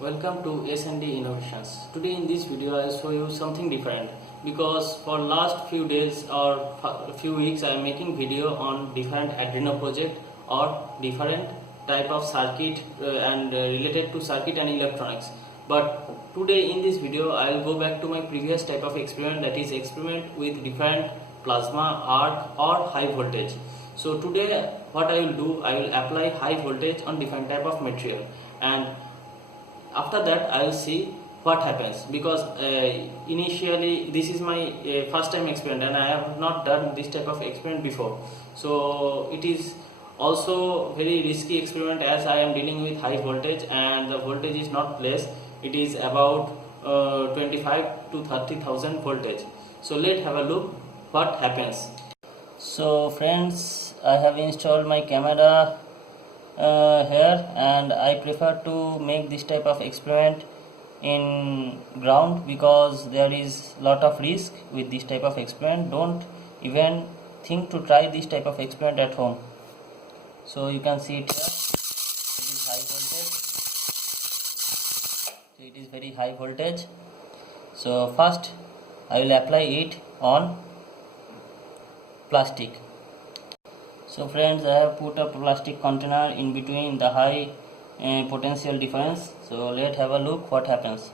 welcome to S&D Innovations. Today in this video I will show you something different because for last few days or few weeks I am making video on different Arduino project or different type of circuit and related to circuit and electronics. But today in this video I will go back to my previous type of experiment, that is experiment with different plasma, arc or high voltage. So today what I will do, I will apply high voltage on different type of material, and after that I will see what happens, because initially this is my first time experiment and I have not done this type of experiment before. So it is also very risky experiment as I am dealing with high voltage and the voltage is not less, it is about 25 to 30,000 voltage. So let's have a look what happens. So friends, I have installed my camera here, and I prefer to make this type of experiment in ground because there is lot of risk with this type of experiment. Don't even think to try this type of experiment at home. So you can see it here, it is high voltage, so it is very high voltage. So first I will apply it on plastic. So friends, I have put a plastic container in between the high potential difference. So let's have a look what happens.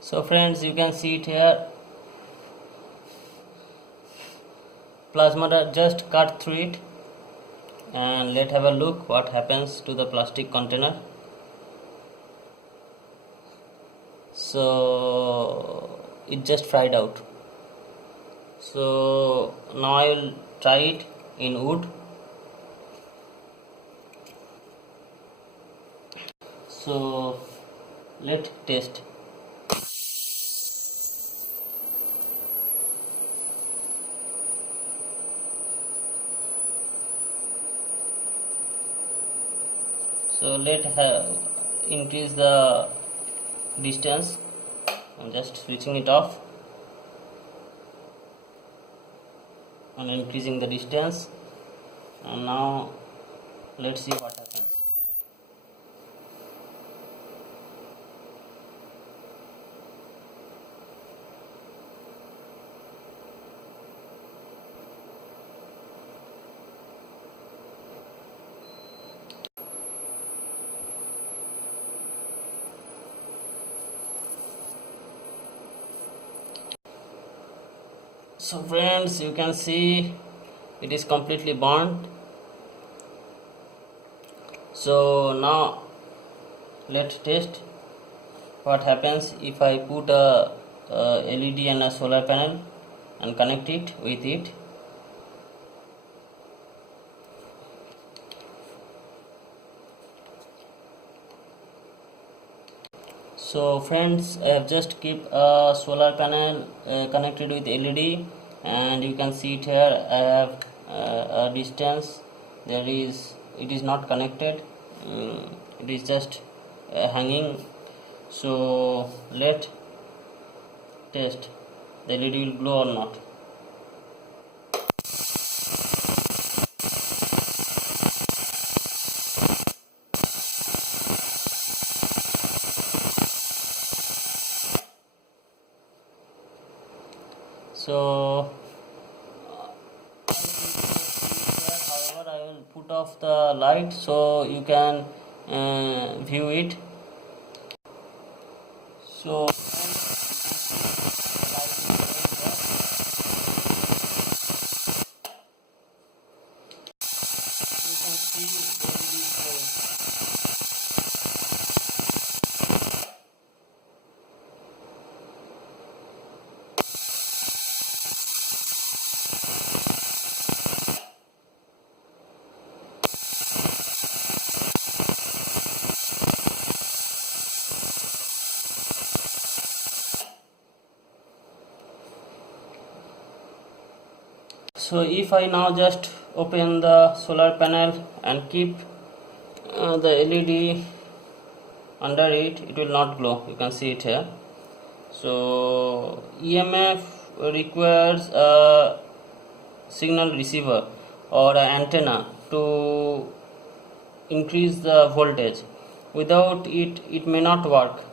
So friends, you can see it here, plasma just cut through it, and let's have a look what happens to the plastic container. So it just fried out. So now I will try it in wood. So let's test. So let's increase the distance. I'm just switching it off. I'm increasing the distance, and now let's see what happens. So friends, you can see it is completely burnt. So now let's test what happens if I put a LED and a solar panel and connect it with it. So friends, I have just kept a solar panel connected with LED, and you can see it here. I have a distance. It is not connected. It is just hanging. So let's test the LED will glow or not. So however, I will put off the light so you can view it. So you can see the LED is glowing. So if I now just open the solar panel and keep the LED under it, it will not glow. You can see it here. So EMF requires a signal receiver or an antenna to increase the voltage. Without it, it may not work.